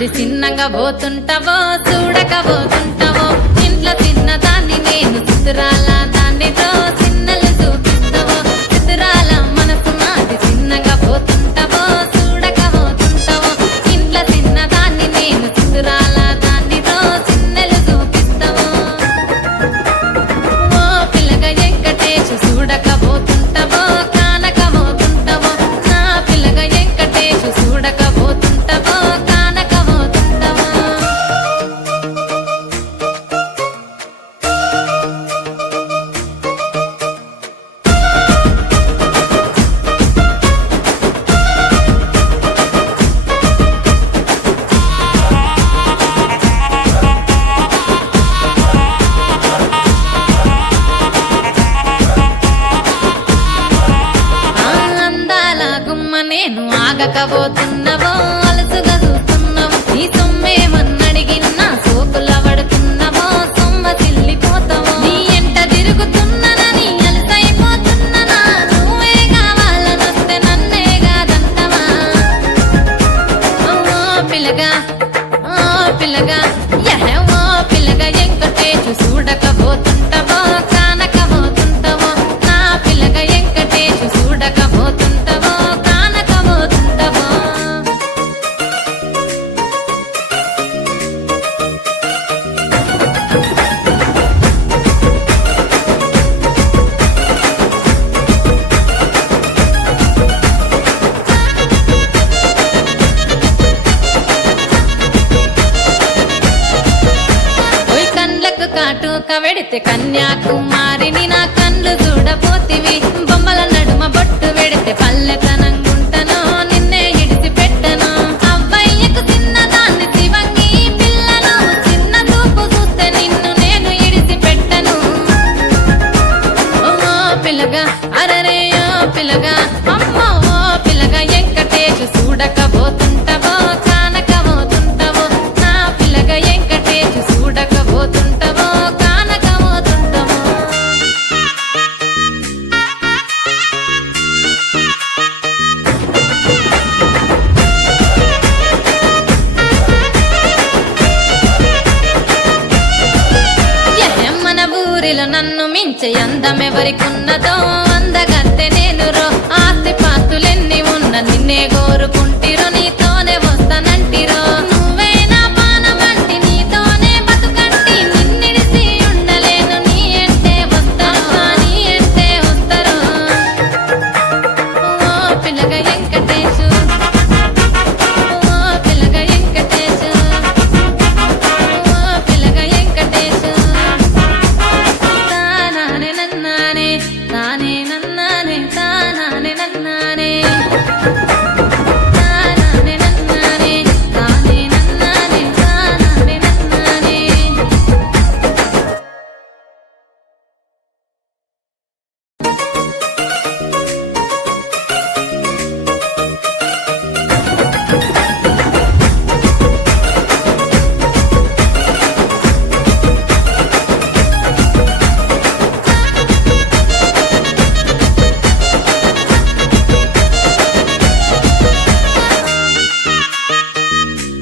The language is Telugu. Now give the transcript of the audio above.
నాది చిన్నగా పోతుంటావో చూడకపోతుంటావో ఇంట్లో చిన్నదాన్ని నేను చిత్రాల దాన్నితో చిన్నలు చూపిస్తావో చిత్రాల మనసు నాది చిన్నగా పోతుంటావో చూడకపోతుంటావో ఇంట్లో చిన్నదాన్ని నేను చిత్రాల దాన్నితో చిన్నలు చూపిస్తావో ఓ పిల్లగా వెంకటేశు చూడకపోతుంటావో కానకపోతుంటావో నా పిల్లగా వెంకటేశు చూడకపోతుంటావో కానకపోతుంటావో అందాల గుమ్మ నేను ఆగకపోతున్నావో అలసుగా చూస్తున్నావు నీ సొమ్మేమన్నడిగినా సోకుల పడుతున్నావో సొమ్మ సిల్లిపోతావో నీ ఎంట తిరుగుతున్నానని అలసైపోతున్నానా నువ్వే కావాలనొస్తే నన్నే కాదంటవా ఓ పిల్లగా ఓ పిల్లగా ఓ పిల్లగా వెంకటేశు చూడకపోతుంటావో కానకపోతుంటావో నా పిల్లగా వెంకటేశు చూడకపోతుంటావో కానకపోతుంటావో ఓయ్ కండ్లకు కాటుక వెడితే కన్యాకుమారిని నా కండ్లు చూడపోతివి బొమ్మల నడుమ బొట్టు వెడితే పల్లెతనంగుంటను నిన్నే ఇడిసి పెట్టను అవ్వయ్యకు చిన్నదాన్ని శివంగి పిల్లను చిన్న చూపు చూస్తే నిన్ను నేను ఇడిసి పెట్టను ఓ పిల్లగా అరరే ఓ పిల్లగా అమ్మో ఓ పిల్లగా వెంకటేశు చూడకపోతుంటావో కానకపోతుంటావో నా పిల్లగా వెంకటేశు చూడకపోతుంటావో కానకపోతుంటావో మన ఊరిలో నన్ను మించే అందమెవరికున్నదో